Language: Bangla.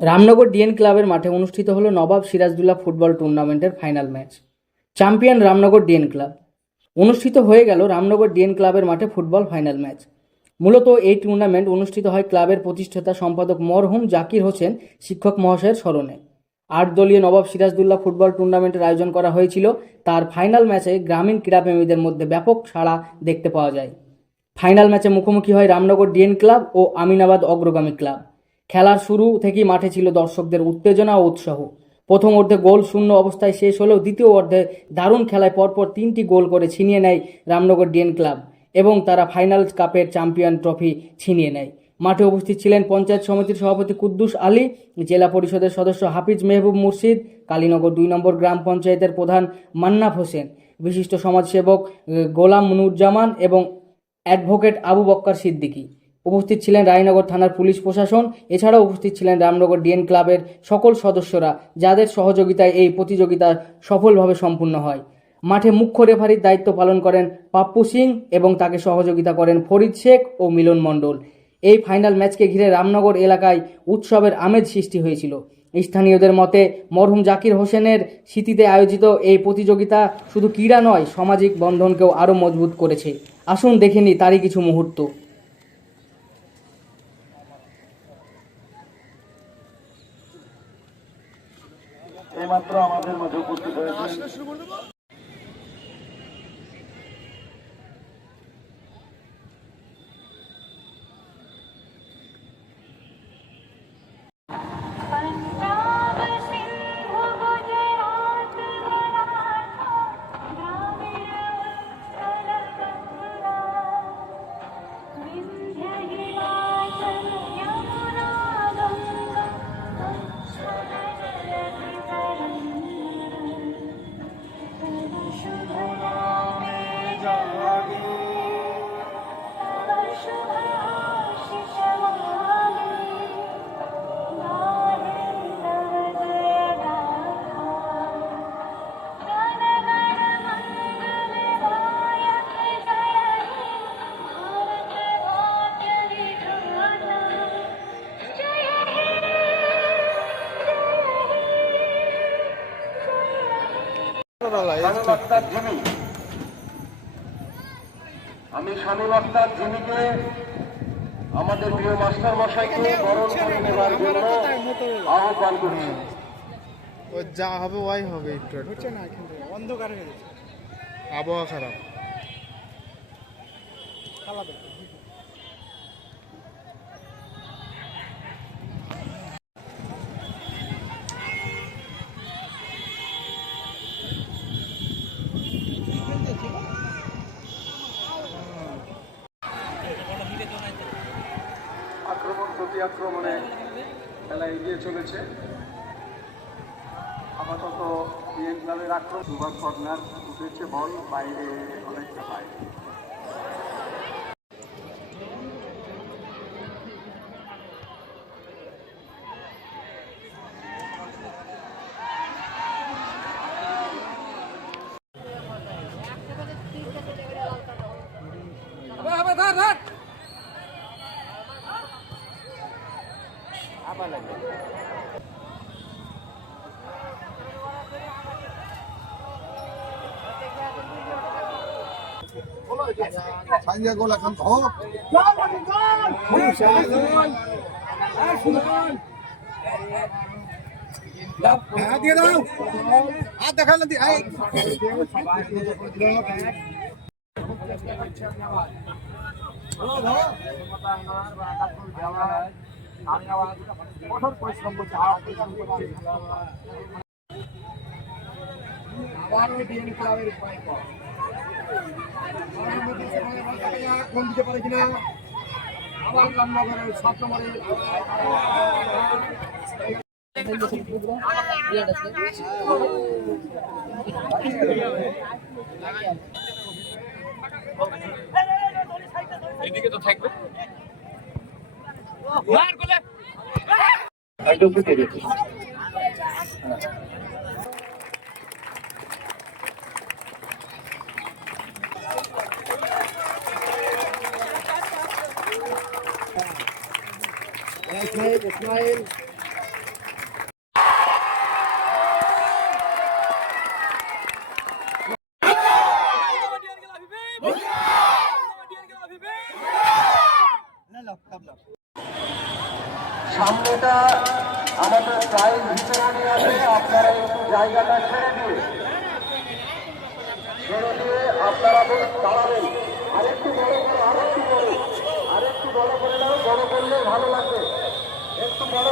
রামনগর ডিএন ক্লাবের মাঠে অনুষ্ঠিত হলো নবাব সিরাজদৌল্লা ফুটবল টুর্নামেন্টের final match. Champion Ramnagar DN club. অনুষ্ঠিত হয়ে গেল রামনগর ডিএন ক্লাবের মাঠে ফুটবল ফাইনাল ম্যাচ। মূলত এই টুর্নামেন্ট অনুষ্ঠিত হয় ক্লাবের প্রতিষ্ঠাতা সম্পাদক মরহুম জাকির হোসেন শিক্ষক মহাশয়ের স্মরণে। ৮ দলীয় নবাব সিরাজদৌল্লা ফুটবল টুর্নামেন্টের আয়োজন করা হয়েছিল। তার ফাইনাল ম্যাচে গ্রামীণ ক্রীড়াপ্রেমীদের মধ্যে ব্যাপক সাড়া দেখতে পাওয়া যায়। ফাইনাল ম্যাচে মুখোমুখি হয় রামনগর ডিএন ক্লাব ও আমিনাবাদ অগ্রগামী ক্লাব। খেলার শুরু থেকেই মাঠে ছিল দর্শকদের উত্তেজনা ও উৎসাহ। প্রথম অর্ধে গোল শূন্য অবস্থায় শেষ হলেও দ্বিতীয় অর্ধে দারুণ খেলায় পরপর ৩টি গোল করে ছিনিয়ে নেয় রামনগর ডিএন ক্লাব এবং তারা ফাইনাল কাপের চ্যাম্পিয়ন ট্রফি ছিনিয়ে নেয়। মাঠে উপস্থিত ছিলেন পঞ্চায়েত সমিতির সভাপতি কুদ্দুস আলী, জেলা পরিষদের সদস্য হাফিজ মেহবুব মুর্শিদ, কালীনগর ২ নম্বর গ্রাম পঞ্চায়েতের প্রধান মান্নাফ হোসেন, বিশিষ্ট সমাজসেবক গোলাম নুরুজ্জামান এবং অ্যাডভোকেট আবু বক্কর সিদ্দিকী। উপস্থিত ছিলেন রায়নগর থানার পুলিশ প্রশাসন। এছাড়াও উপস্থিত ছিলেন রামনগর ডিএন ক্লাবের সকল সদস্যরা, যাদের সহযোগিতায় এই প্রতিযোগিতা সফলভাবে সম্পূর্ণ হয়। মাঠে মুখ্য রেফারির দায়িত্ব পালন করেন পাপ্পু সিং এবং তাকে সহযোগিতা করেন ফরিদ শেখ ও মিলন মণ্ডল। এই ফাইনাল ম্যাচকে ঘিরে রামনগর এলাকায় উৎসবের আমেজ সৃষ্টি হয়েছিল। স্থানীয়দের মতে মরহুম জাকির হোসেনের স্মৃতিতে আয়োজিত এই প্রতিযোগিতা শুধু ক্রীড়া নয়, সামাজিক বন্ধনকেও আরও মজবুত করেছে। আসুন দেখে নিই তারই কিছু মুহূর্ত। এইমাত্র আমাদের মাঝে উপস্থিত হয়েছে আমি শামীম আক্তার জিমিকে আমাদের প্রিয় মাস্টার মশাইকে বরণ করে নেবার জন্য আহ্বান করছি। যা হবে ওয়াই হবে, একটু হচ্ছে না, অন্ধকার হয়ে গেছে, আবহাওয়া খারাপ। আক্রমণ প্রতি আক্রমণে খেলা এগিয়ে চলেছে। আপাতত ডিএন ক্লাবের আক্রমণ দুবার কর্নার উঠেছে, বল বাইরে, অনেকটা বাইরে। গোল এখন দিয়ে দাও, আর দেখা না কঠোর পরিশ্রম করছে, আবার ডিএন ক্লাবের কোন দিতে পারে কিনা, আবার রামনগরের 7 নম্বরের এদিকে তো থাকবে একদম পেয়ে Ismail. সামনেটা আমাদের প্রায় ভিতরে আছে, আপনারা একটু জায়গাটা ছেড়ে দিয়ে আপনারা দাঁড়াবেন। আরেকটু বড় করে, আরেকটু বড় করে নাও, বড় করলে ভালো লাগবে, একটু বড়